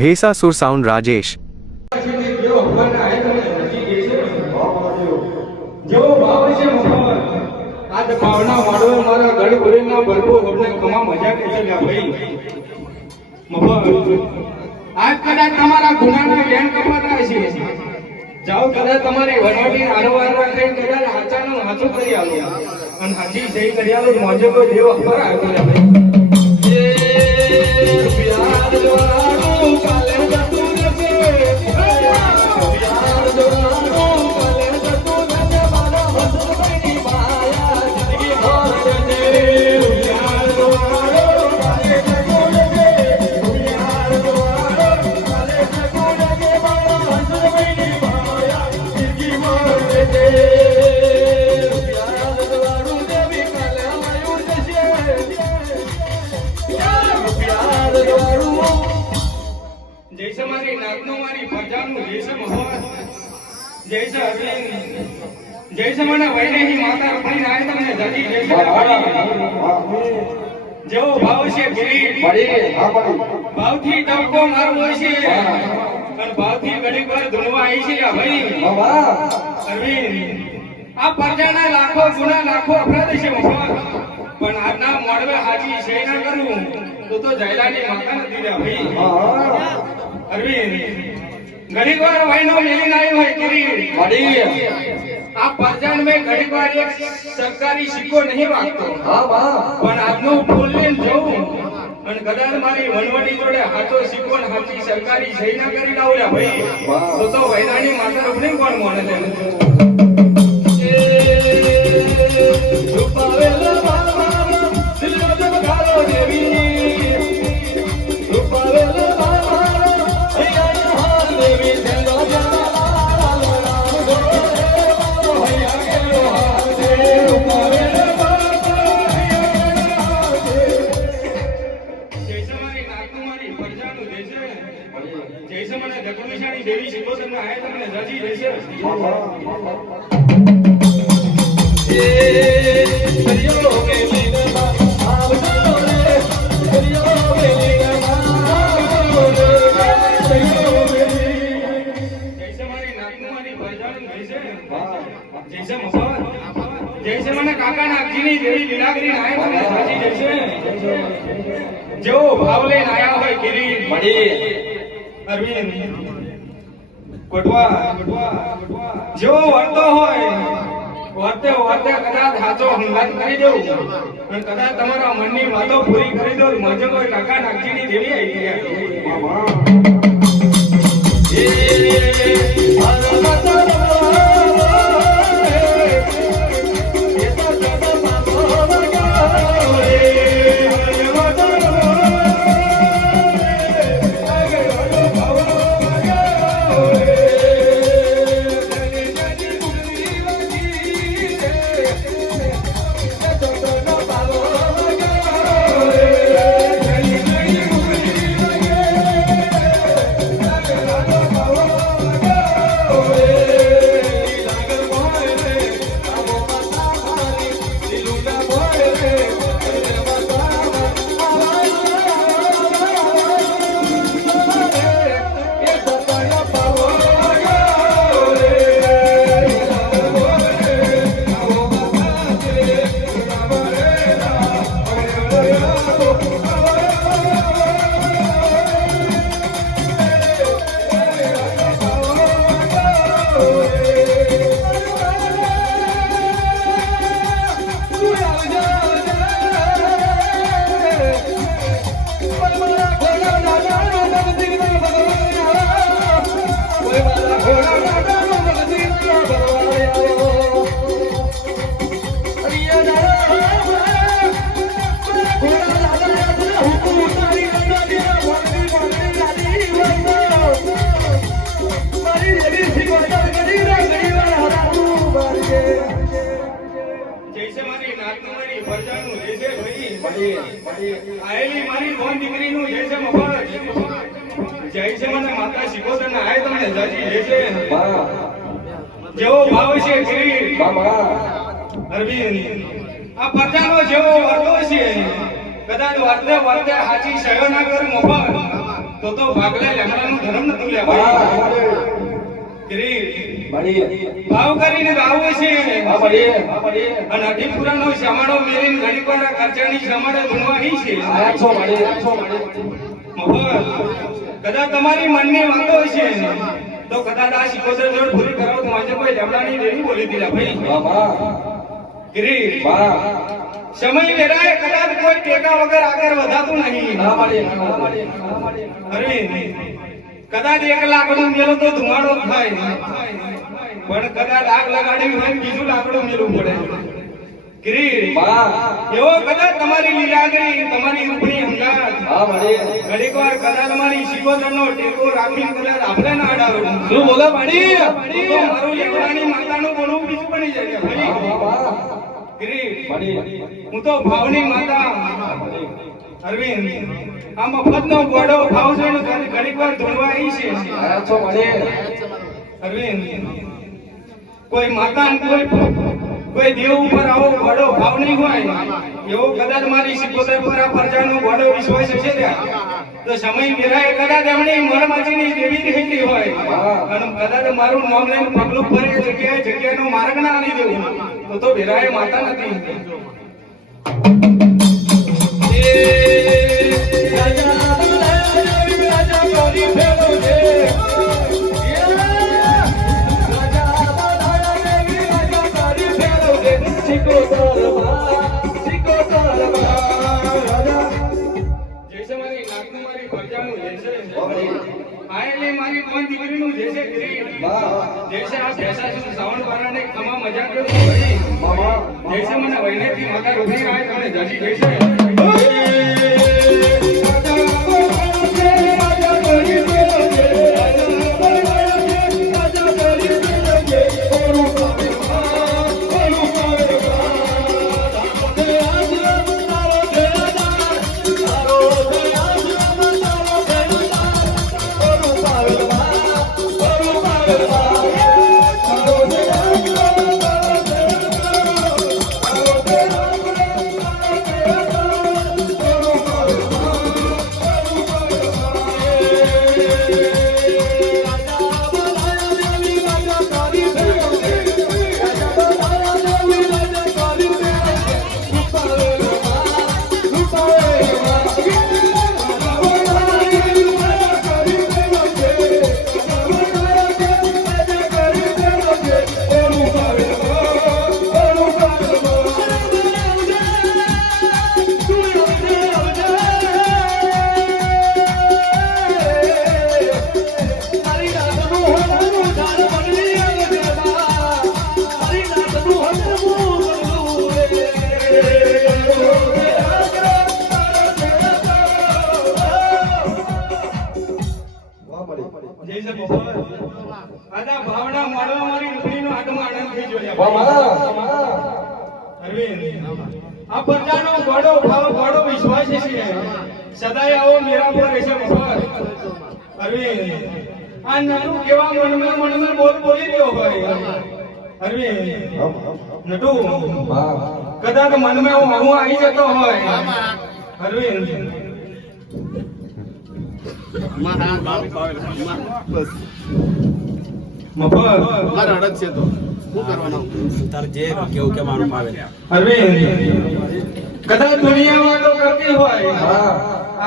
ભેસાસુર sound Rajesh. ભાવના વાળો મારા ગઢ ભરેલા ભરપૂર અમને કમા મજા કે છે ભાઈ. આજ કદાચ તમારા ગુનાના વેણ કમાતા છે જાઓ કદાચ તમારી વનવટી આરોવાર રાખી કદાચ હાચાનું હાથું કરી આલો. અને હાચી સહી કરી આલો તો મોજે કોઈ દેવ અખબાર આવ્યો ભાઈ. મારી મારી પ્રજાનું અરવિંદ મને વૈદેહી માતા નાય તમને ધજી જેવો ભાવ છે ગિરી ભાવથી ટપકો હોય છે. અને ભાવથી ઘડીક વાર ધૂનવા આવી છે આ ભાઈ. અરવિંદ આ પ્રજાના લાખો ગુના લાખો અપરાધ છે પણ આજના મોડવે હાજી છે ના કરવું તો તો જયલાની માતા નથી રહ્યા ભાઈ. અરવિંદ ઘડીક વાર વાઈનો મેલી આવ્યો હોય કિરીટ આ પરજાન મેં ઘડીક વાર એક સરકારી સિક્કો નહીં વાગતો. પણ આજનું ફૂલ લઈને જવું. અને કદાચ મારી વનવટી જોડે હાથો સિક્કો ને હાચી સરકારી જઈ ના કરી લાવ્યા ભાઈ. તો તો વૈરાની માતા રૂપની કોણ મોને લે જૈસે મને કાકા નાગજીની દેવી લીલાગરી નાય મને રાજી જૈસે જેવો ભાવ લઈને આયા હોય કિરીટ અરવિંદ કોટવા જેવો વર્તો હોય વર્તે વર્તે કદાચ હાચો હંગાત કરી દેવું અને કદાચ તમારા મનની વાતો પૂરી કરી તો મજે કોઈ કાકા નાગજીની દેવી આવી જૈસે આયેલી મારી બોન દીકરીનું જૈસે જય છે મને માતા શીખોતર ને આય તમને જાજી છે. જેવો ભાવ છે શ્રી અરવિંદ આ પ્રજાનો જેવો વર્તો છે. કદાચ વર્તે વર્તે હાચી સહયો ના કર મફત. તો તો ભાગલા લેમડાનું ધર્મ નતું લે હા, મળે. ભાવ કરીને ગાવું છે. અને અઢીપુરાનો શ્યામાળો મેરીને ઘડીક વાર આ ખર્ચાની શ્યામાળે ધૂણવાની છે કદાચ તમારી મનની વાતો છે તો કદાચ આ સિકોતેર જોડ પૂરી કરો તો આજે કોઈ લેમડાની દેવી બોલી દીધા ભાઈ. ગિરી. સમય વેરાય કદાચ કોઈ ટેકા વગર આગળ વધાતું નહીં ના. ના. ના. અરવિંદ કદાચ એક લાકડું મેલો તો ધુમાડો થાય પણ કદાચ આગ લગાડવી હોય બીજું લાકડું મેળવું પડે ગિરી. એવો કદાચ તમારી લીલાગરી તમારી રૂપની અંગાત હા, મળીએ. ઘડીક વાર કદાચ મારી શિકોતરનો ટેકો રાખી કદાચ આપણે ના અડાડો શું બોલે, પાણી? તો મારું લેવડાની માતાનું બોલવું બીજું બની જાય ભાઈ. હું તો ભાવની માતા અરવિંદ આ મફતનો ગોળો ભાવ છે વાર ધૂળવા આવી છે. અરવિંદ કોઈ માતા, કોઈ કોઈ દેવ ઉપર આવો ગોળો ભાવ નહીં હોય. એવો કદાચ મારી સિકોતેર પર આ પ્રજાનો ગોળો વિશ્વાસ છે ત્યાં. તો સમય વેરાય કદાચ એમણે મરમાજીની દેવી કહેલી હોય. અને કદાચ મારું નામ લઈને પગલું ભરે જગ્યાએ જગ્યાનો માર્ગ ના આલી દેવું તો તો વેરાય માતા નથી. જૈસે આ મન દીકરીનું જે છે ગિરી જૈસે આ પૈસા છે શ્રાવણ પારાને તમામ મજા કરો જે છે મને વૈનેથી મગર ઊભી આવે તમે જજી જૈસે આ બડો ભાવ બડો વિશ્વાસ છે. સદાય આવો મેરા પર રહેશે મફત. અરવિંદ આ નટુ કેવા મનમાં મનમાં બોલ, બોલી રહ્યો હોય. અરવિંદ નટુ, કદાચ મનમાં હું હું આવી જતો હોય. અરવિંદ મફત. મારા અડગ છે તો. તારે જે કેવું કે મારું ફાવે. કદાચ દુનિયામાં તો કરતી હોય.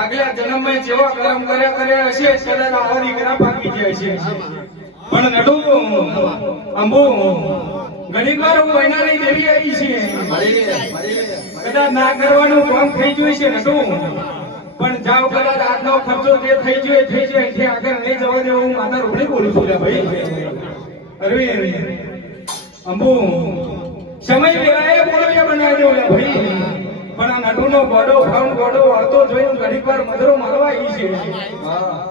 આગલા જન્મમાં જેવા કર્મ કર્યા કર્યા હશે કદાચ આવા દીકરા પાકી જાય છે. પણ નટુ અંબુ ઘણી વાર હું મહિનાની દેવી આવી છે. કદાચ ના કરવાનું કામ થઈ ગયું છે નટુ. પણ જાવ કદાચ આજનો ખર્ચો જે થઈ ગયો થઈ જાય આગળ નહીં જવા દેવું. હું માતા રોડે બોલું છું ભાઈ ભાઈ. અરવિંદ અંબુ સમય વેળાએ બોલવ્યા બનાવ્યો ભાઈ પણ આ નટુનો ગોડો ફાઉન ગોડો વળતો જોઈને ઘડીક વાર મધરો મારવા આવી છે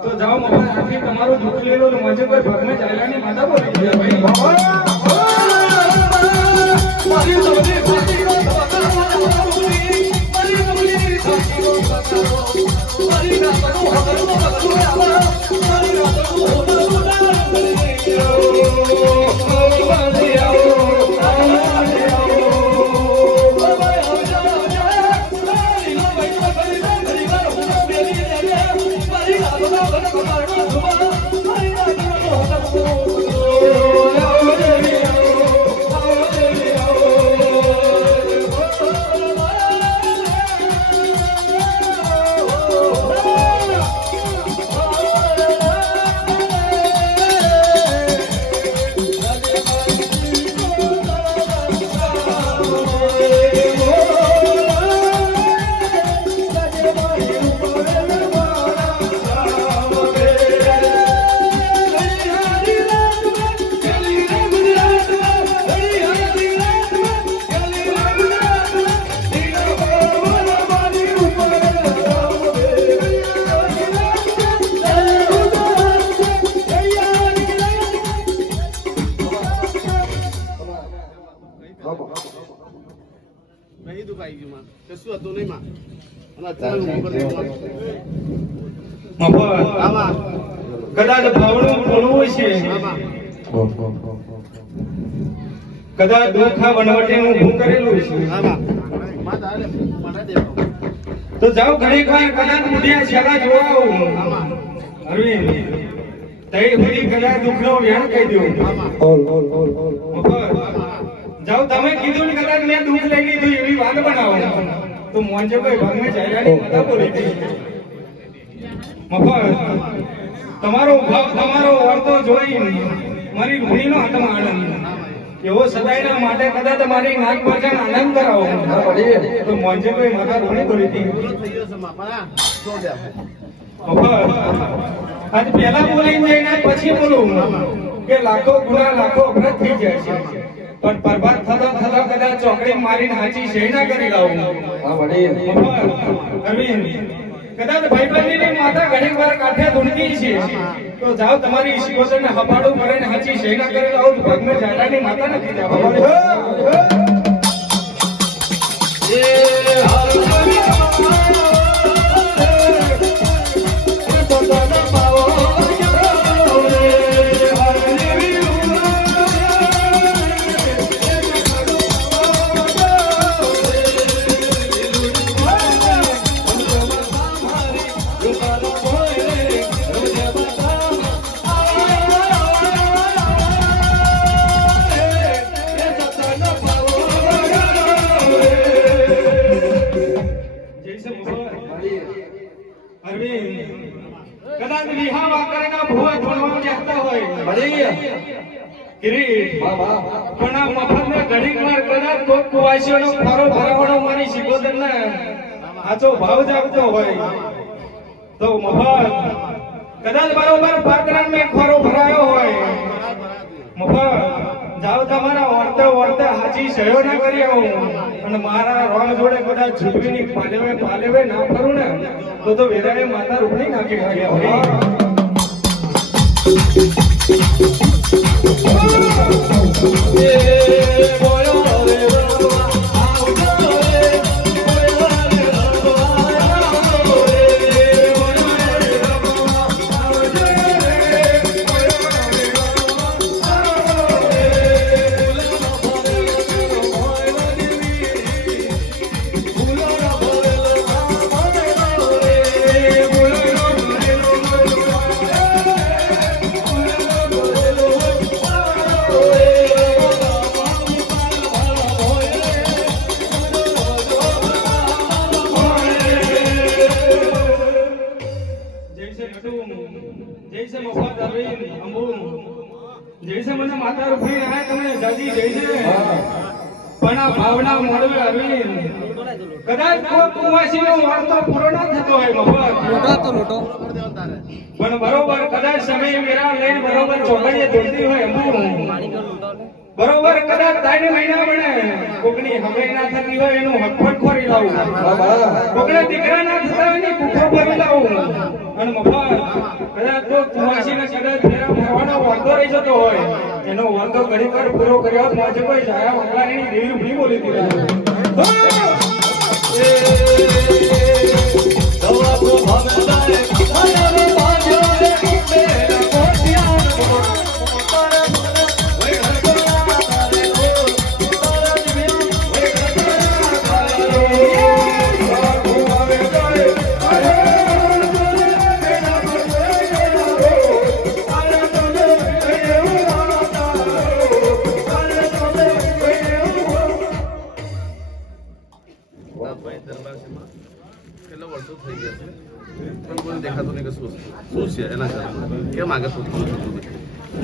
તો જાઓ મફત આથી તમારું દુઃખ લેલો મજે કોઈ ભગમે ચાલ્યાની માતા બોલી ભાઈ ધુમા ધુમા કદાચ દુઃખા વનવટીનું ભૂ કરેલું છે તો જાઓ ઘડીક વાર કદાચ બુઢિયા છેલા જોવા અરવિંદ, તઈ સુધી કદાચ દુઃખનો વ્યાણ કહી મફત જાઓ તમે કીધું ને કદાચ મેં દુઃખ લઈ લીધું એવી વાત બનાવો. તો મોંજેભાઈ ભાગમાં ચાલ્યાની માતા બોલી મફત, તમારો ભાવ, તમારો વર્તો જોઈ મારી રૂહીનો હાથમાં આનંદ એવો સદાયના માટે કદાચ તમારી નાગ ભાષાનો આનંદ કરાવો. તો મોંજીભાઈ માતા રૂહી બોલી હતી. આજ પહેલા બોલીને જઈને પછી બોલું કે લાખો ગુના લાખો અપરાધ થઈ જાય છે. પણ બરબાદ થતા થતા કદાચ ચોકડી મારીને હાચી શેના કરી લાવું? અરવિંદ, કદાચ ભાઈબંધીની માતા ઘણી વાર કાંઠે ધૂણકી છે. તો જાઓ તમારી પડે ને હાચી શેર ના કરી લાવું તો ભાગમાં જાડાની માતા નથી જવા. કદાચ વિહા વાકરના ભુવા ધોળવા કહેતા હોય. કિરીટ, પણ આ મફતના ઘડીક વાર કદાચ કોક કુવાસીઓનો ખોરો ભરાવાનો મારી શિકોતરને આચો ભાવ જાગતો હોય. તો મફત. કદાચ બરોબર પાત્રા મેં ખોરો ભરાયો હોય. મફત. જાઓ તમારા વર્તે વર્તે હાચી સહયો ના કરી આવું અને મારા રોંગ જોડે કદાચ છૂટવીની પાલેવે પાલેવે ના કરું ને, તો તો વેરાએ માતા રૂપણી નાખી ગયા હોય. જૈસે પણ બરોબર કદાચ સમય મેરા લઈને બરોબર ચોકડીએ ધોતી હોય બરોબર કદાચ ત્રણ મહિના બને કોકની હગાઈ ના થતી હોય એનું હકફટ ખોરી લાવું કોકના દીકરા ના થતા હોય ને કુખો ભરી લાવું અને મફત કદાચ તો કુવાસી ને કદાચ ફેરા ફરવાનો વાંધો રહી જતો હોય એનો વાંધો ઘણી વાર પૂરો કર્યો તો આજે કોઈ સાયા વગલાની દેવી ભી બોલી દીધા মনে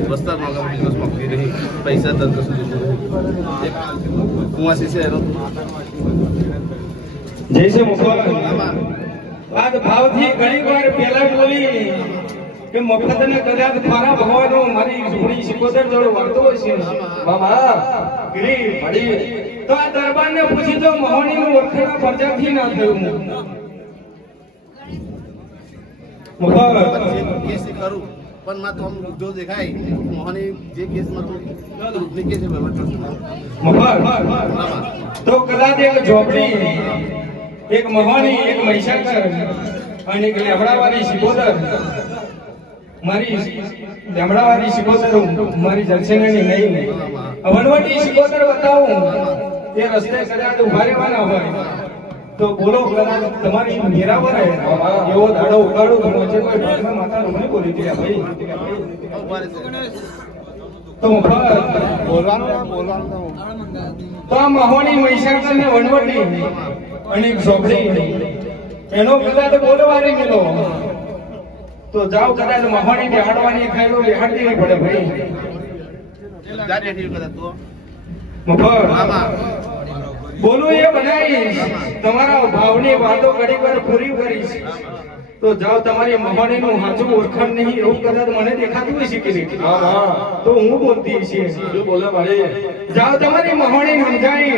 નથી વસ્તારમાં આગળ બિઝનેસ મળતી નહીં પૈસા ધંધો સુધી કુંવાસી છે એનો જય છે મુખવા આમાં આજ ભાવથી ઘણી વાર પહેલા બોલી કે મફત ને કદાચ મારા ભગવાનો મારી ઝૂંપડી સિકોતર જોડે વળતો છે મામા ગીરી મળી તો આ દરબારને પૂછી તો મહોની નું વખરા પરજાથી ના થયું મુખા કેસ કરું પણ માં તો જો દેખાય. મોહની જે કેસમાં તો ગ્રુપની કેસ કરશે. તો કદાચ એક ઝોપડી, એક મહાની, એક મહિષાકર અને એક લેબડાવાળી સિકોતર મારી લેબડાવાળી સિકોતર મારી જલસેનાની નહીં. વનવટી સિકોતર બતાવું એ રસ્તે કદાચ ઊભા રહેવાના હોય. તો બોલો તમારી નિરાવર એવો દાડો ઉગાડો તો છે કોઈ ઢોકના માતા રૂમની બોલી ગયા ભાઈ તો મુખા તો આ મહોની મહીસાગર ને વનવટી અને એક ઝોપડી. એનો કદાચ બોલવાની મેલો તો જાઓ કદાચ મહોની બેહાડવાની તો હાડતી નહીં પડે ભાઈ. જા બોલું એ બનાવીશ તમારા ભાવની વાતો ઘડી વાર પૂરી કરીશ તો જાઓ તમારી મહોની નું સાચું ઓળખાણ નહીં એવું કદાચ મને દેખાતું હોય કે હા હા. તો હું બોલતી છે બોલે જાઓ તમારી મહોની સમજાય.